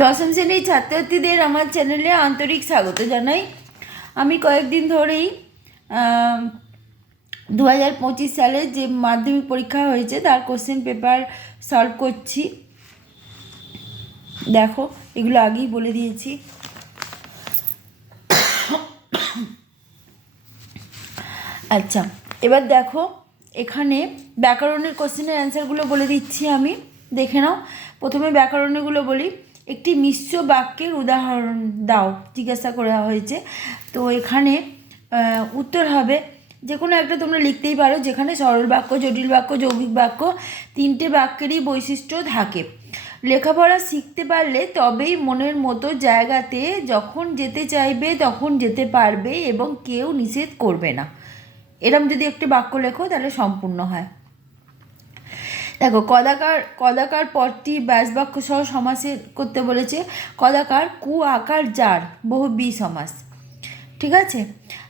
দশম শ্রেণীর ছাত্রছাত্রীদের আমার চ্যানেলে আন্তরিক স্বাগত জানাই। আমি কয়েকদিন ধরেই 2025 সালে যে মাধ্যমিক পরীক্ষা হয়েছে তার কোশ্চেন পেপার সলভ করছি। দেখো, এগুলো আগেই বলে দিয়েছি। আচ্ছা, এবার দেখো, এখানে ব্যাকরণের কোশ্চেনের অ্যান্সারগুলো বলে দিচ্ছি আমি, দেখে নাও। প্রথমে ব্যাকরণেরগুলো বলি। একটি মিশ্র বাক্যের উদাহরণ দাও জিজ্ঞাসা করা হয়েছে। তো এখানে উত্তর হবে যে কোনো একটা তোমরা লিখতেই পারো, যেখানে সরল বাক্য, জটিল বাক্য, যৌগিক বাক্য তিনটে বাক্যেরই বৈশিষ্ট্য থাকে। লেখাপড়া শিখতে পারলে তবেই মনের মতো জায়গাতে যখন যেতে চাইবে তখন যেতে পারবে এবং কেউ নিষেধ করবে না। এরম যদি একটি বাক্য লেখো তাহলে সম্পূর্ণ হয়। দেখো, কদাকার কদাকার পদটি ব্যাস বাক্য সহ সমাসে করতে বলেছে। কদাকার কু আকার যার বহুব্রীহি সমাস, ঠিক আছে।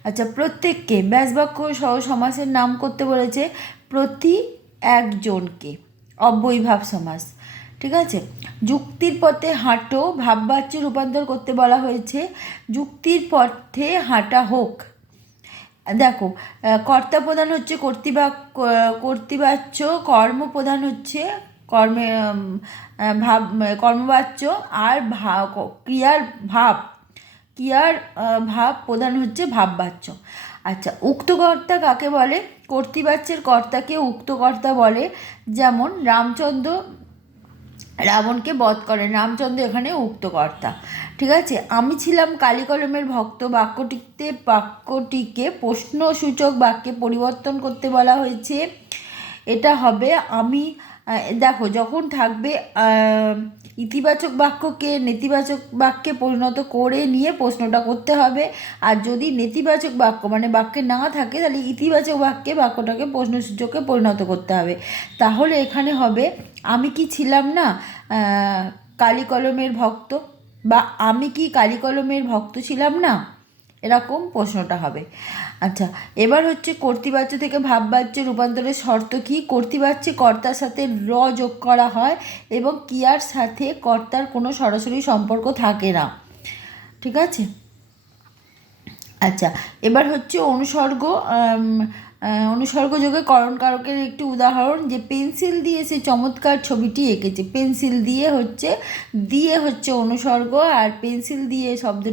আচ্ছা, প্রত্যেককে ব্যাস বাক্য সহ সমাসের নাম করতে বলেছে। প্রতি একজনকে অব্যয়ীভাব সমাস, ঠিক আছে। যুক্তির পথে হাঁটো ভাববাচ্য রূপান্তর করতে বলা হয়েছে। যুক্তির পথে হাঁটা হোক। দেখো, কর্তা প্রধান হচ্ছে কর্তৃবাচ্য, কর্ম প্রধান হচ্ছে কর্মে ভাব কর্মবাচ্য, আর ক্রিয়ার ভাব প্রধান হচ্ছে ভাববাচ্য। আচ্ছা, উক্তকর্তা কাকে বলে? কর্তৃবাচ্যের কর্তাকে উক্তকর্তা বলে। যেমন রামচন্দ্র রাবণকে বধ করেন, রামচন্দ্র এখানে উক্তকর্তা, ঠিক আছে। আমি ছিলাম কালি কলমের ভক্ত বাক্যটিকে প্রশ্নসূচক বাক্যে পরিবর্তন করতে বলা হয়েছে। এটা হবে আমি। দেখো, যখন থাকবে ইতিবাচক বাক্যকে নেতিবাচক বাক্যে পরিণত করে নিয়ে প্রশ্নটা করতে হবে। আর যদি নেতিবাচক বাক্য মানে বাক্যে না থাকে তাহলে ইতিবাচক বাক্যে বাক্যটাকে প্রশ্নসূচকে পরিণত করতে হবে। তাহলে এখানে হবে আমি কি ছিলাম না কালি কলমের ভক্ত, বা আমি কি কালি কলমের ভক্ত ছিলাম না, এরকম প্রশ্নটা হবে। আচ্ছা, এবার হচ্ছে কর্তৃবাচ্য থেকে ভাববাচ্য রূপান্তরের শর্ত কি? কর্তৃবাচ্যে কর্তার সাথে র যোগ করা হয় এবং ক্রিয়ার সাথে কর্তার কোনো সরাসরি সম্পর্ক থাকে না, ঠিক আছে। আচ্ছা, এবার হচ্ছে অনুসর্গযোগে করণ কারকের একটি উদাহরণ, যে পেন্সিল দিয়ে সে চমৎকার ছবিটি এঁকেছে। পেন্সিল দিয়ে হচ্ছে অনুসর্গ, আর পেন্সিল দিয়ে শব্দ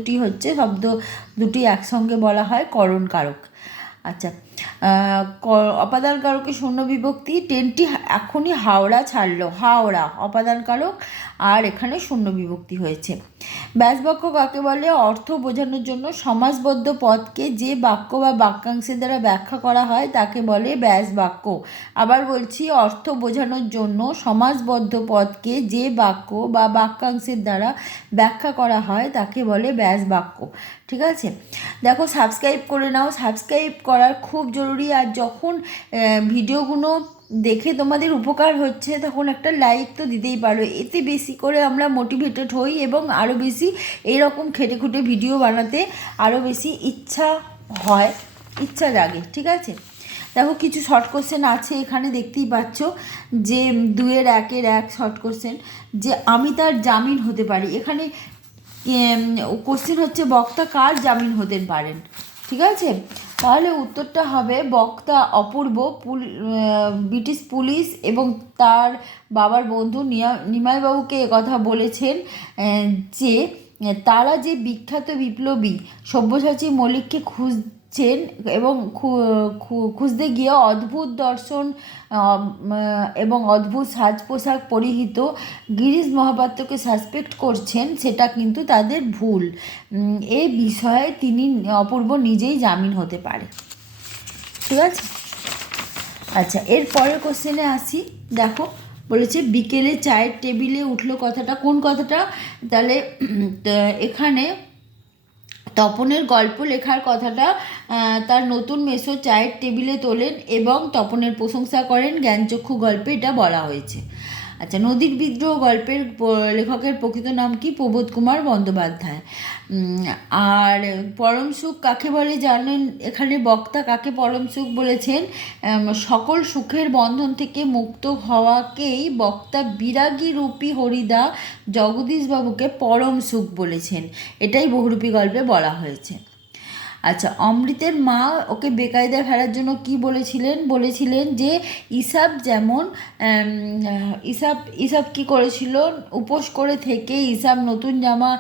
দুটি একসঙ্গে বলা হয় করণ কারক। আচ্ছা, অপাদান কারকের শূন্য বিভক্তি। ট্রেনটি এখনই হাওড়া ছাড়লো, হাওড়া অপাদান কারক, আর এখানে শূন্য বিভক্তি হয়েছে। ব্যাস বাক্য কাকে বলে? অর্থ বোঝানোর জন্য সমাসবদ্ধ পদকে যে বাক্য বা বাক্যাংশের দ্বারা ব্যাখ্যা করা হয় তাকে বলে ব্যাস বাক্য। আবার বলছি, অর্থ বোঝানোর জন্য সমাসবদ্ধ পদকে যে বাক্য বা বাক্যাংশের দ্বারা ব্যাখ্যা করা হয় তাকে বলে ব্যাস বাক্য, ঠিক আছে। দেখো, সাবস্ক্রাইব করে নাও, সাবস্ক্রাইব করার খুব জরুরি। আর যখন ভিডিওগুলো দেখে তোমাদের উপকার হচ্ছে তখন একটা লাইক তো দিতেই পারো, এতে বেশি করে আমরা মোটিভেটেড হই এবং আরও বেশি এইরকম খেটে খুঁটে ভিডিও বানাতে আরও বেশি ইচ্ছা জাগে, ঠিক আছে। দেখো, কিছু শর্ট কোশ্চেন আছে এখানে, দেখতেই পাচ্ছ যে 2-1 শর্ট কোশ্চেন, যে আমি তার জামিন হতে পারি। এখানে কোশ্চেন হচ্ছে বক্তা কার জামিন হতে পারেন, ঠিক আছে। তাহলে উত্তরটা হবে বক্তা অপূর্ব ব্রিটিশ পুলিশ এবং তার বাবার বন্ধু নিমাইবাবুকে একথা বলেছেন যে তারা যে বিখ্যাত বিপ্লবী সব্যসাচী মল্লিককে খুঁজছেন এবং খুঁজতে গিয়ে অদ্ভুত দর্শন এবং অদ্ভুত সাজ পোশাক পরিহিত গিরিশ মহাপাত্রকে সাসপেক্ট করছেন, সেটা কিন্তু তাদের ভুল। এই বিষয়ে তিনি অপূর্ব নিজেই জামিন হতে পারে, ঠিক আছে। আচ্ছা, এর পরের কোশ্চেনে আসি। দেখো, বলেছে বিকেলে চায়ের টেবিলে উঠলো কথাটা, কোন কথাটা? তাহলে এখানে তপনের গল্প লেখার কথাটা তার নতুন মেসো চায়ের টেবিলে তোলেন এবং তপনের প্রশংসা করেন, জ্ঞানচক্ষু গল্পে এটা বলা হয়েছে। আচ্ছা, নদীর বিদ্রোহ গল্পের লেখকের প্রকৃত নাম কি? প্রবোধ কুমার বন্দ্যোপাধ্যায়। আর পরম সুখ কাকে বলে জানেন? এখানে বক্তা কাকে পরম সুখ বলেছেন? সকল সুখের বন্ধন থেকে মুক্ত হওয়াকেই বক্তা বিরাগী রূপী হরিদা জগদীশবাবুকে পরম সুখ বলেছেন। এটাই বহুরূপী গল্পে বলা হয়েছে। আচ্ছা, অমৃতের মা ওকে বেকায়দায় ফেলার জন্য কি বলেছিলেন? বলেছিলেন যে ইসাব যেমন ইসাব কি করেছিল? উপোস করে থেকে ইসাব নতুন জামা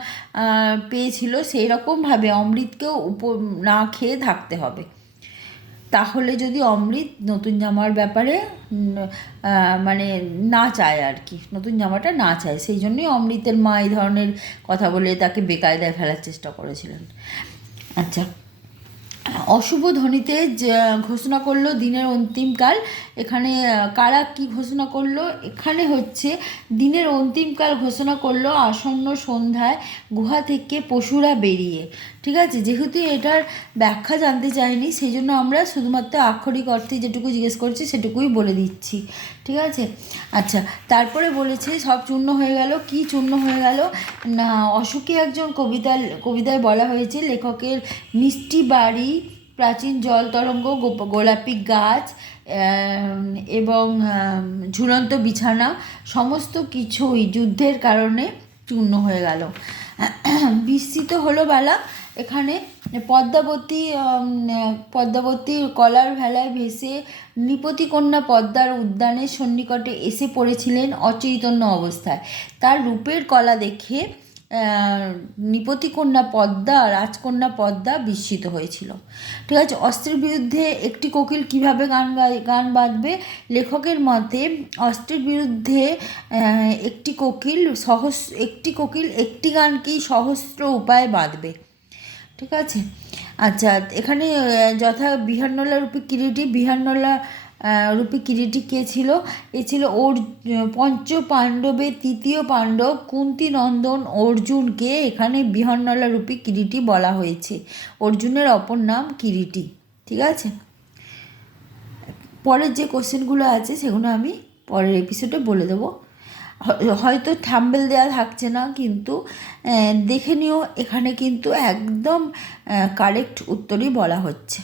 পেয়েছিল, সেই রকমভাবে অমৃতকেও না খেয়ে থাকতে হবে। তাহলে যদি অমৃত নতুন জামার ব্যাপারে মানে না চায় আর কি, নতুন জামাটা না চায়, সেই জন্যই অমৃতের মা এই ধরনের কথা বলে তাকে বেকায়দায় ফেলার চেষ্টা করেছিলেন। আচ্ছা, অশুভ ধ্বনিতে ঘোষণা করলো দিনের অন্তিমকাল। এখানে কারা কি ঘোষণা করলো? এখানে হচ্ছে দিনের অন্তিমকাল ঘোষণা করলো আসন্ন সন্ধ্যায় গুহা থেকে পশুরা বেরিয়ে। ঠিক আছে, যেহেতু এটার ব্যাখ্যা জানতে চাইনি, সেই জন্য আমরা শুধুমাত্র আক্ষরিক অর্থে যেটুকু জিজ্ঞেস করছি সেটুকুই বলে দিচ্ছি। ঠিক আছে। আচ্ছা, তারপরে বলেছে সব চূর্ণ হয়ে গেল। কি চূর্ণ হয়ে গেল? না, অসুখী একজন কবিতায় বলা হয়েছে লেখকের মিষ্টি বাড়ি, প্রাচীন জল তরঙ্গ, গোলাপি গাছ এবং ঝুলন্ত বিছানা সমস্ত কিছুই যুদ্ধের কারণে চূর্ণ হয়ে গেল। বিস্মিত হলো বেলা। এখানে পদ্মাবতী কলার ভেলায় ভেসে নৃপতি কন্যা পদ্মার উদ্যানের সন্নিকটে এসে পড়েছিলেন অচৈতন্য অবস্থায়। তার রূপের কলা দেখে রাজকন্যা পদ্মা বিস্মিত হয়েছিল। ঠিক আছে। অস্ত্রের বিরুদ্ধে একটি কোকিল কীভাবে গান বাঁধবে? লেখকের মতে অস্ত্রের বিরুদ্ধে একটি কোকিল একটি গানকেই সহস্র উপায়ে বাঁধবে। ঠিক আছে। আচ্ছা, এখানে যথা বিহারনলা রূপী কিরীটি কে ছিল? এ ছিল পঞ্চ পাণ্ডবের তৃতীয় পাণ্ডব কুন্তী নন্দন অর্জুনকে এখানে বিহারনলা রূপী কিরীটি বলা হয়েছে। অর্জুনের অপর নাম কিরীটি। ঠিক আছে। পরের যে কোশ্চেনগুলো আছে সেগুলো আমি পরের এপিসোডে বলে দেবো। হয়তো থাম্বনেল দেওয়া থাকছে না, কিন্তু দেখে নিও, এখানে কিন্তু একদম কারেক্ট উত্তরই বলা হচ্ছে।